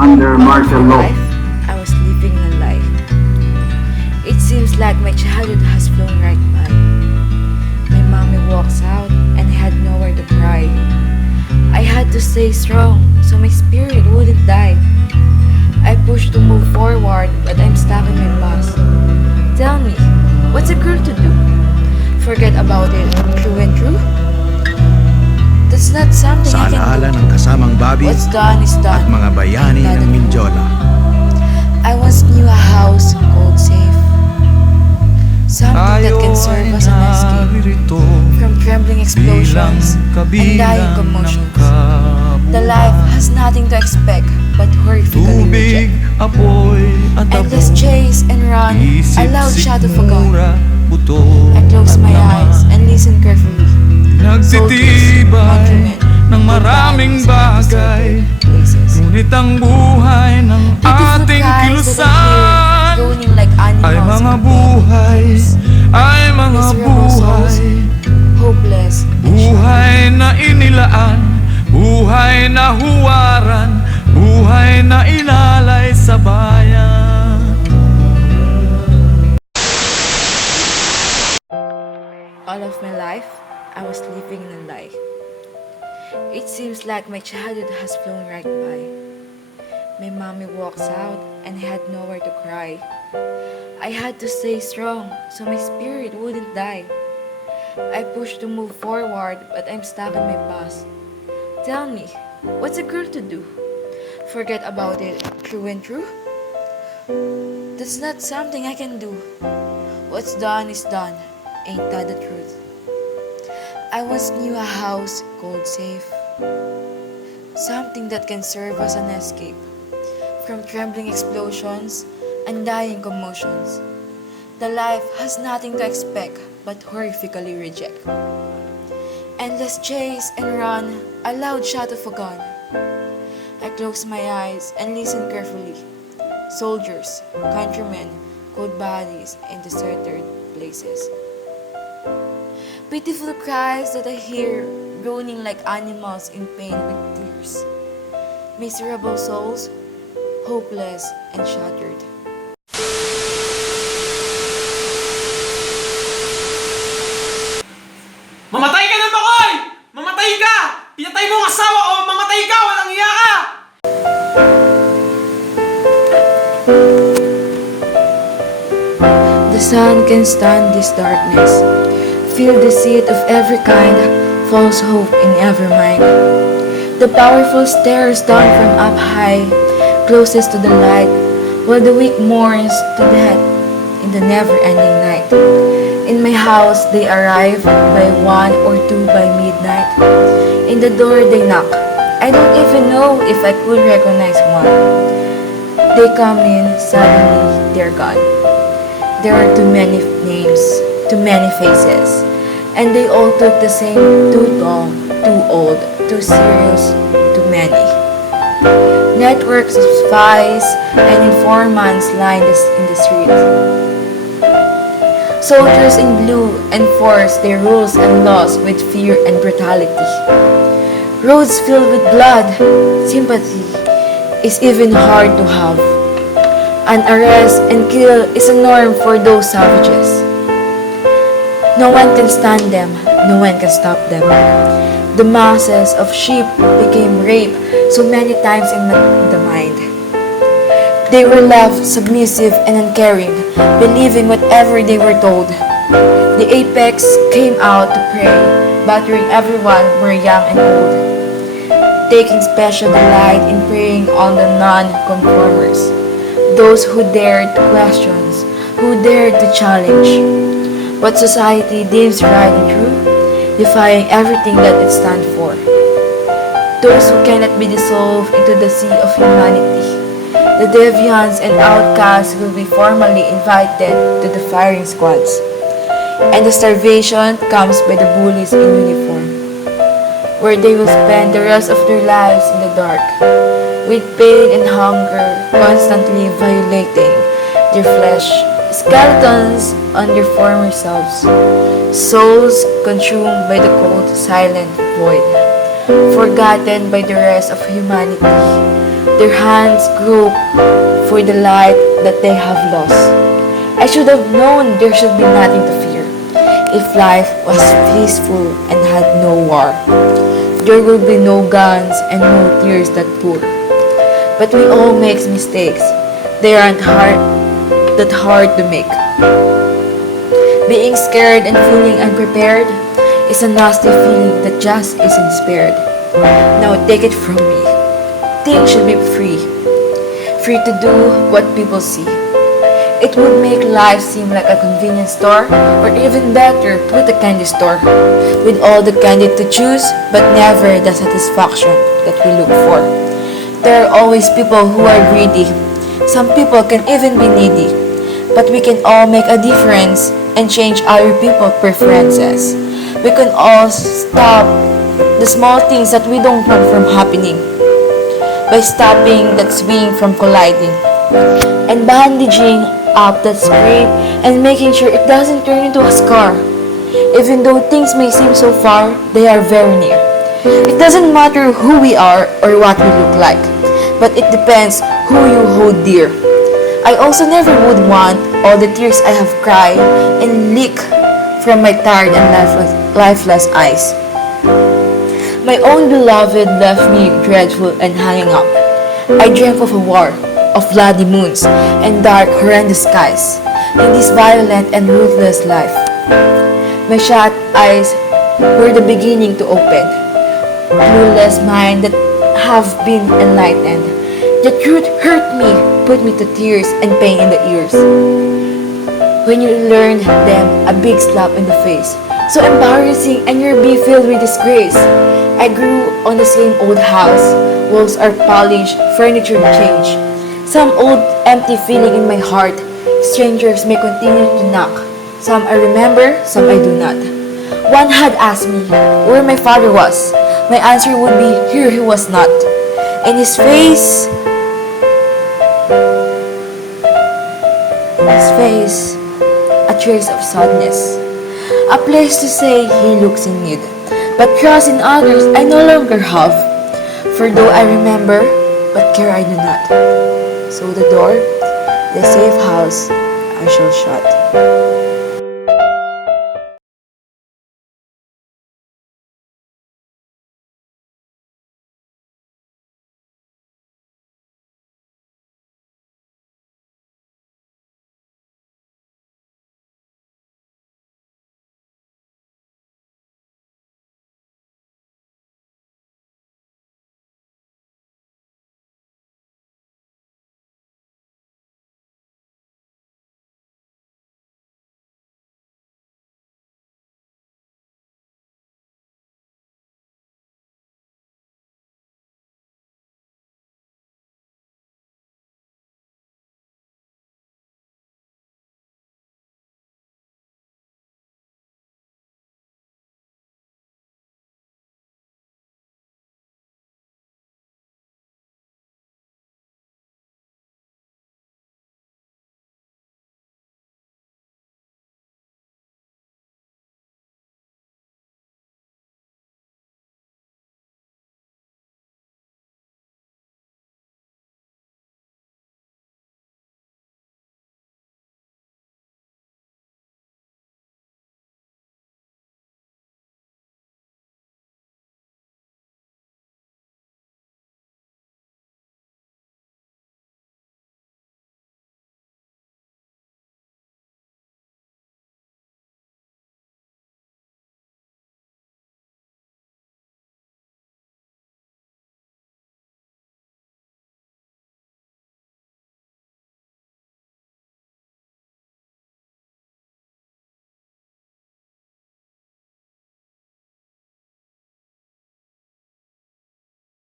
under martial law. I was living a life. It seems like my childhood has flown right by. My mommy walks out and I had nowhere to cry. I had to stay strong so my spirit wouldn't die. I pushed to move forward but I'm stuck in my past. Tell me, what's a girl to do? Forget about it, true and true? That's not something Sa I can alaala do. ng kasamang Bobby What's done is at done. mga bayani ng Mindiola. I once knew a house called safe. Something that can serve as an escape from trembling explosions and dying commotions. The life has nothing to expect but horrifically Tubig, reject. apoy, at Endless chase and run, a loud shot of a gun. buto I close at my laman. eyes and listen carefully. Nagsitibay ng maraming bodies bagay, and places. ngunit ang buhay ng Beautiful ating cries that I kilusan hear, groaning like animals ay mga in pain. buhay, ay mga Miserable souls, buhay, hopeless and buhay na inilaan, buhay na huwaran, buhay na inalay sa bayan. all of my life, I was living in a lie. It seems like my childhood has flown right by. My mommy walks out and I had nowhere to cry. I had to stay strong so my spirit wouldn't die. I pushed to move forward but I'm stuck in my past. Tell me, what's a girl to do? Forget about it, true and true? That's not something I can do. What's done is done. Ain't that the truth? I once knew a house called safe. Something that can serve as an escape from trembling explosions and dying commotions. The life has nothing to expect but horrifically reject. Endless chase and run, a loud shot of a gun. I close my eyes and listen carefully. Soldiers, countrymen, cold bodies in deserted places. Pitiful cries that I hear, groaning like animals in pain with tears. Miserable souls, hopeless and shattered. Mamatay ka na, Bakoy! Mamatay ka! Pinatay mo ang asawa ko! Mamatay ka! Walang iya ka! The sun can stand this darkness. Feel the seed of every kind, false hope in every mind. The powerful stares down from up high, closest to the light, while the weak mourns to death in the never-ending night. In my house they arrive by 1 or 2 by midnight. In the door they knock. I don't even know if I could recognize one. They come in, suddenly they're gone. There are too many names, too many faces, and they all took the same: too tall, too old, too serious, too many. Networks of spies and informants line in the streets. Soldiers in blue enforce their rules and laws with fear and brutality. Roads filled with blood, sympathy is even hard to have. An arrest and kill is a norm for those savages. No one can stand them, no one can stop them. The masses of sheep became rape so many times in the mind. They were left submissive and uncaring, believing whatever they were told. The apex came out to prey, battering everyone were young and old, taking special delight in preying on the non-conformers, those who dared to question, who dared to challenge what society deems right and true, defying everything that it stands for. Those who cannot be dissolved into the sea of humanity. The deviants and outcasts will be formally invited to the firing squads. And the starvation comes by the bullies in uniform, where they will spend the rest of their lives in the dark, with pain and hunger constantly violating their flesh, skeletons on their former selves, souls consumed by the cold, silent void, forgotten by the rest of humanity, Their hands grope for the light that they have lost. I should have known there should be nothing to fear. If life was peaceful and had no war, there would be no guns and no tears that pour. But we all make mistakes. They aren't that hard to make. Being scared and feeling unprepared is a nasty feeling that just isn't spared. Now take it from me. Things should be free. Free to do what people see. It would make life seem like a convenience store, or even better, put a candy store, with all the candy to choose, but never the satisfaction that we look for. There are always people who are greedy. Some people can even be needy. But we can all make a difference and change other people's preferences. We can all stop the small things that we don't want from happening by stopping that swing from colliding and bandaging up that scrape and making sure it doesn't turn into a scar. Even though things may seem so far, they are very near. It doesn't matter who we are or what we look like, but it depends who you hold dear. I also never would want all the tears I have cried and leak from my tired and lifeless eyes. My own beloved left me dreadful and hanging up. I dreamt of a war, of bloody moons and dark, horrendous skies in this violent and ruthless life. My shut eyes were the beginning to open. Clueless mind that have been enlightened. The truth hurt me, put me to tears and pain in the ears. When you learned them, a big slap in the face. So embarrassing and you'll be filled with disgrace. I grew on the same old house. Walls are polished, furniture changed. Some old empty feeling in my heart. Strangers may continue to knock. Some I remember, some I do not. One had asked me where my father was. My answer would be, here he was not. In his face, a trace of sadness. A place to say he looks in need. But trust in others I no longer have. For though I remember, but care I do not. So the door, the safe house, I shall shut.